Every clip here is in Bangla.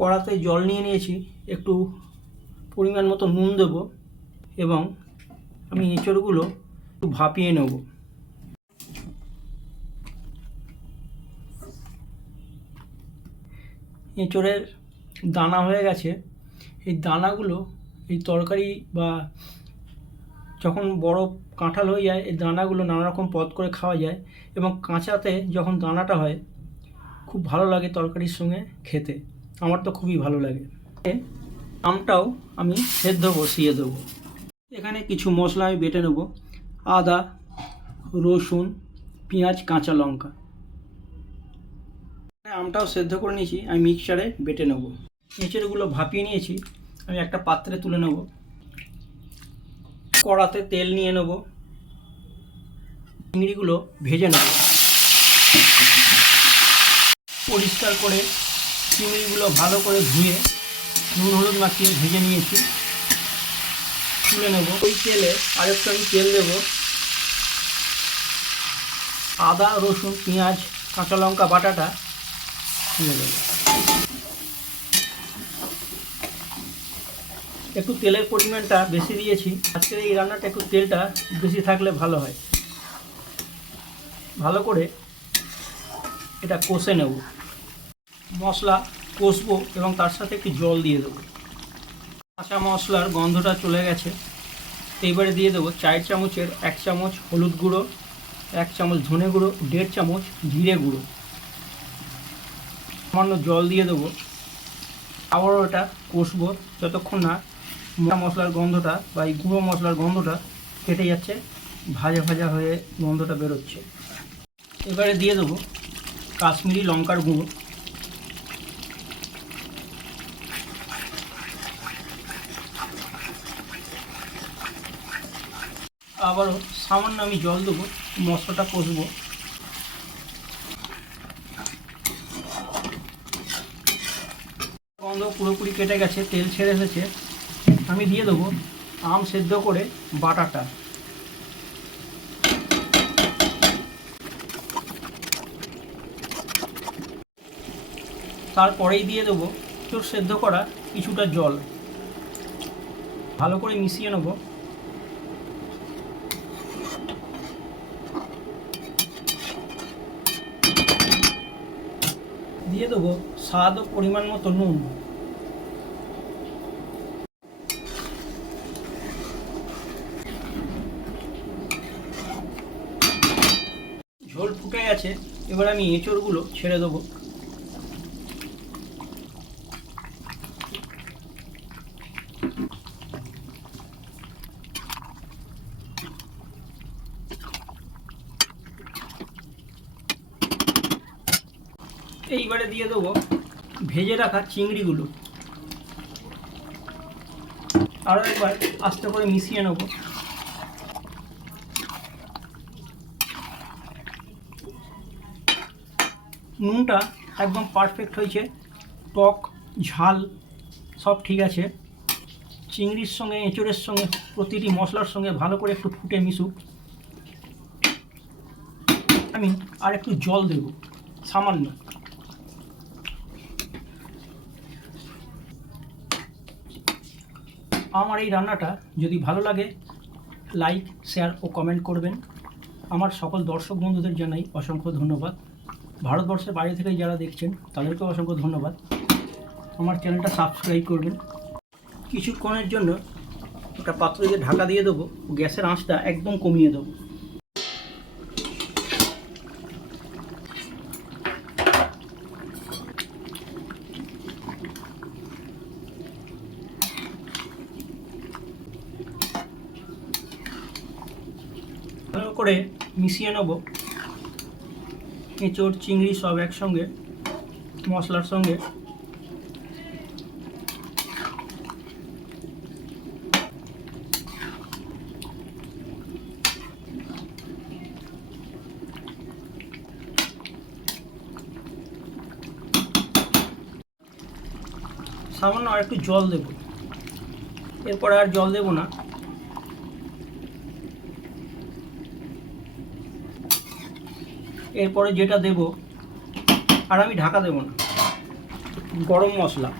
কড়াতে জল নিয়ে নিয়েছি, একটু পরিমাণ মতো নুন দেব এবং আমি এঁচড়গুলো একটু ভাপিয়ে নেব। এঁচড়ের দানা হয়ে গেছে। এই দানাগুলো এই তরকারি বা যখন বড় কাঁঠাল হয়ে যায় এই দানাগুলো নানা রকম পদ করে খাওয়া যায় এবং কাঁচাতে যখন দানাটা হয় খুব ভালো লাগে তরকারির সঙ্গে খেতে। আমার তো খুবই ভালো লাগে। আমটাও আমি সেদ্ধ বসিয়ে দেবো। এখানে কিছু মশলা আমি বেটে নেব: আদা, রসুন, পেঁয়াজ, কাঁচা লঙ্কা। আমটাও সেদ্ধ করে নিয়েছি, আমি মিক্সচারে বেটে নেব। এঁচড়গুলো ভাপিয়ে নিয়েছি, আমি একটা পাত্রে তুলে নেব। কড়াতে তেল নিয়ে নেব, চিংড়িগুলো ভেজে নেব। পরিষ্কার করে চিংড়িগুলো ভালো করে ধুয়ে নুন হলুদ মাখিয়ে ভেজে নিয়েছি, তুলে নেব। ওই তেলে আরেকটু আমি তেল দেব, আদা, রসুন, পেঁয়াজ, কাঁচা লঙ্কা বাটাটা তুলে দেব। একটু তেলের পরিমাণটা বেশি দিয়েছি, আজকের এই রান্নাটা একটু তেলটা বেশি থাকলে ভালো হয়। ভালো করে এটা কষে নেব, মশলা কষবো এবং তার সাথে একটু জল দিয়ে দেবো। কাঁচা মশলার গন্ধটা চলে গেছে, এইবারে দিয়ে দেবো 4 চামচের 1 চামচ হলুদ গুঁড়ো, 1 চামচ ধনে গুঁড়ো, 1.5 চামচ জিরে গুঁড়ো। সামান্য জল দিয়ে দেবো, আবারও এটা কষবো যতক্ষণ না মশলার গন্ধটা বা এই গুঁড়ো মশলার গন্ধটা কেটে যাচ্ছে, ভাজা ভাজা হয়ে গন্ধটা বেরোচ্ছে। এবারে দিয়ে দেবো কাশ্মীরি লঙ্কার গুঁড়ো, আবারও সামান্য আমি জল দেবো, মশলাটা কষবো। গন্ধ পুরোপুরি কেটে গেছে, তেল ছেড়ে এসেছে। আমি দিয়ে দেবো আম সেদ্ধ করে বাটাটা। তারপরেই দিয়ে দেবো এঁচড় সেদ্ধ করা কিছুটা জল, ভালো করে মিশিয়ে নেব। দিয়ে দেবো স্বাদ ও পরিমাণ মতো নুন। ঝোল ফুটে গেছে, এবার আমি এঁচড়গুলো ছেড়ে দেবো। এইবারে দিয়ে দেবো ভেজে রাখা চিংড়িগুলো, আরও একবার আস্তে করে মিশিয়ে নেব। নুনটা একদম পারফেক্ট হয়েছে, টক ঝাল সব ঠিক আছে। চিংড়ির সঙ্গে এঁচড়ের সঙ্গে প্রতিটি মশলার সঙ্গে ভালো করে একটু ফুটে মিশুক। আমি আর একটু জল দেব সামান্য। আমার এই রান্নাটা যদি ভালো লাগে লাইক, শেয়ার ও কমেন্ট করবেন। আমার সকল দর্শক বন্ধুদের জানাই অসংখ্য ধন্যবাদ। ভারতবর্ষের বাইরে থেকে যারা দেখছেন তাদেরকেও অসংখ্য ধন্যবাদ। আমার চ্যানেলটা সাবস্ক্রাইব করবেন। কিছুক্ষণের জন্য একটা পাত্র দিয়ে ঢাকা দিয়ে দেবো, গ্যাসের আঁচটা একদম কমিয়ে দেবো। ভালো করে মিশিয়ে নেব এঁচড় চিংড়ি সব একসঙ্গে মশলার সঙ্গে। সামান্য আর একটু জল দেব, এরপরে আর জল দেব না। এরপরে যেটা দেব, আর আমি ঢাকা দেব না, গরম মশলা।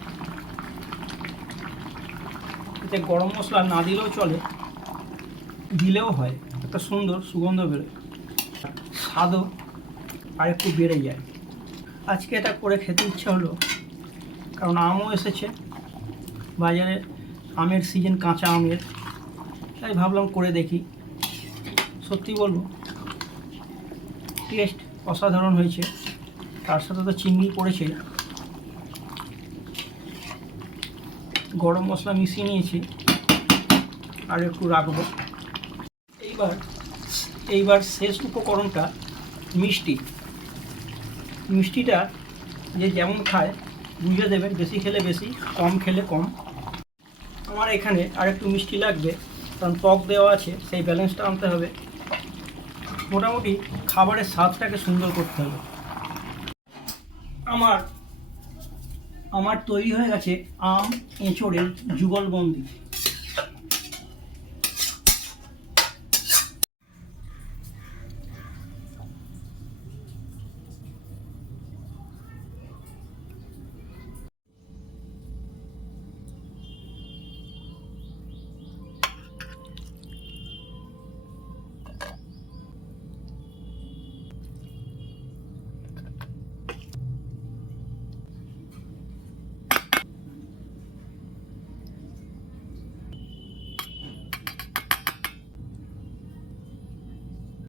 এতে গরম মশলা না দিলেও চলে, দিলেও হয়, একটা সুন্দর সুগন্ধ বেরোয়, স্বাদও আর একটু বেড়ে যায়। আজকে এটা করে খেতে ইচ্ছা হলো, কারণ আমও এসেছে বাজারে, আমের সিজন, কাঁচা আমের, তাই ভাবলাম করে দেখি। সত্যি বলবো, টেস্ট অসাধারণ হয়েছে। তার সাথে তো চিংড়ি পড়েছে, গরম মশলা মিশিয়ে নিয়েছি, আর একটু রাখবো। এইবার শেষ উপকরণটা মিষ্টি। মিষ্টিটা যে যেমন খায় বুঝে দেবেন, বেশি খেলে বেশি, কম খেলে কম। আমার এখানে আর একটু মিষ্টি লাগবে, কারণ টক দেওয়া আছে, সেই ব্যালেন্সটা আনতে হবে। মোটামুটি খাবারের স্বাদটাকে সুন্দর করতে হবে। আমার তৈরি হয়ে গেছে আম এঁচোড়ের যুগলবন্দি।